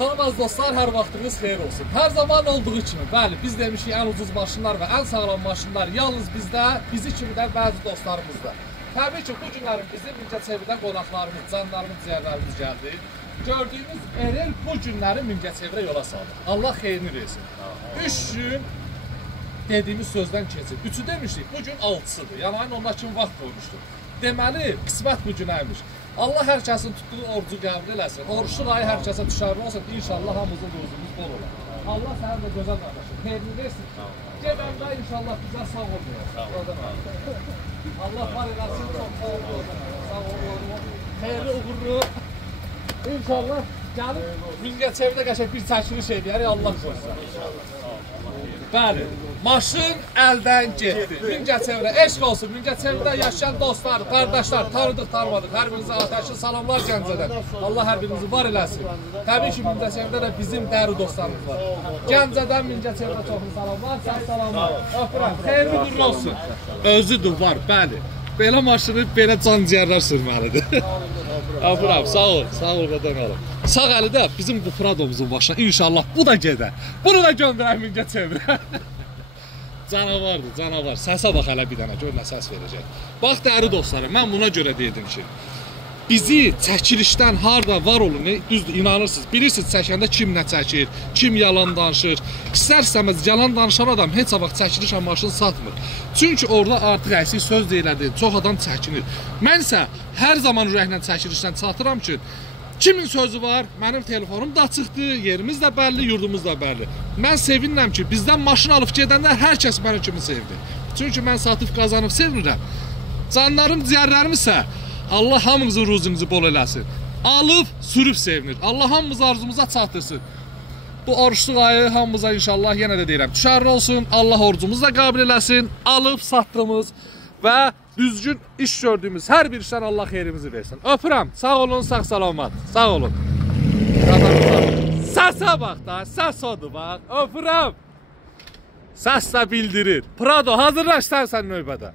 Salam dostlar, hər vaxtınız xeyir olsun. Hər zaman olduğu kimi, bəli, biz demişik ən ucuz maşınlar və ən sağlam maşınlar yalnız bizdə, bizi kimi də bəzi dostlarımızda. Təbii ki, bu günlərin bizim Mingəçevirdə qonaqlarımız, canlarımız, ciyərlərimiz gəldi. Gördüyünüz Erel bu günləri Mingəçevirə yola saldı. Allah xeyrini versin. 3 gün dediyimiz sözdən keçir. 3'ü demişdik, bu gün 6'sıdır. Yəni ayın ondan kimi vaxt qoymuşdur. Deməli, qismət bu günəymiş. Allah hər kəsin tutduğu orucu qəbul eləsin. Oruçluq ayı hər kəsə düşərli olsun. İnşallah hamımızın ruzumuz bol olar. Allah sənin də gözəl qardaşım, xeyrini versin. Gedəndə inşallah bizə sağ olmayasın. Allah var eləsin, çox sağ olun. Sağ olun. Xeyirli, uğurlu. İnşallah gəlib Mingəçevirdə qəşəng bir çəkiliş edəyək, Allah qoysun. Bəli, maşın əldən getdi. Mingəçevirə eşq olsun. Mingəçevirdə yaşayan dostlar, qardaşlar, tanıdıq, tanımadıq. Hər birinizə ateşli salamlar Gəncədən. Allah hər birinizi var eləsin. Təbii ki, Mingəçevirdə də bizim dəyərli dostlarımız var. Gəncədən Mingəçevirdə çoxlu salamlar, sağ salamlar. Öpürəm, xeyirli uğurlu olsun. Özüdür, var, bəli. Belə maşını, belə can ciyərlər sürməlidir. Öpürəm, sağ ol, sağ ol, qadan alım. Sağ əlidə bizim bu Pradomuzun başına inşallah bu da gedə. Bunu da göndərək Mingəçevirə. Canavardır, canavar. Səsə bax hələ bir dənə, gör nə səs verəcək. Bax, dəyərli dostlarım, mən buna görə dedim ki, bizi çəkilişdən harada var olun, düzdür, inanırsınız. Bilirsiniz, çəkəndə kim nə çəkir, kim yalan danışır. İstər-istəməz yalan danışan adam heç vaxt çəkiliş amaçını satmır. Çünki orada artıq əksik söz deyilərdir, çox adam çəkinir. Mən isə hər zaman ürəklə çəkilişdən çatıram ki, kimin sözü var? Mənim telefonum da açıqdır, yerimiz də bəlli, yurdumuz da bəlli. Mən sevinirəm ki, bizdən maşın alıb gedəndə hər kəs mənim kimi sevdi. Çünki mən satıb qazanıb sevmirəm. Canlarım, ciyərlərim isə Allah hamınızın ruzunuzu bol eləsin. Alıb, sürüb sevinir. Allah hamımız arzumuza çatırsın. Bu oruçluq ayı hamımıza inşallah yenə də deyirəm, düşərli olsun. Allah orucumuzu da qabil eləsin. Alıb, satdığımız və düzgün iş gördüyümüz hər bir işdən Allah xeyrimizi versin. Öpürəm. Sağ olun, sağ salamat. Sağ olun. Səsə bax da, səs odur bax. Öpürəm. Səs də bildirir. Prado, hazırlaş sən növbədə.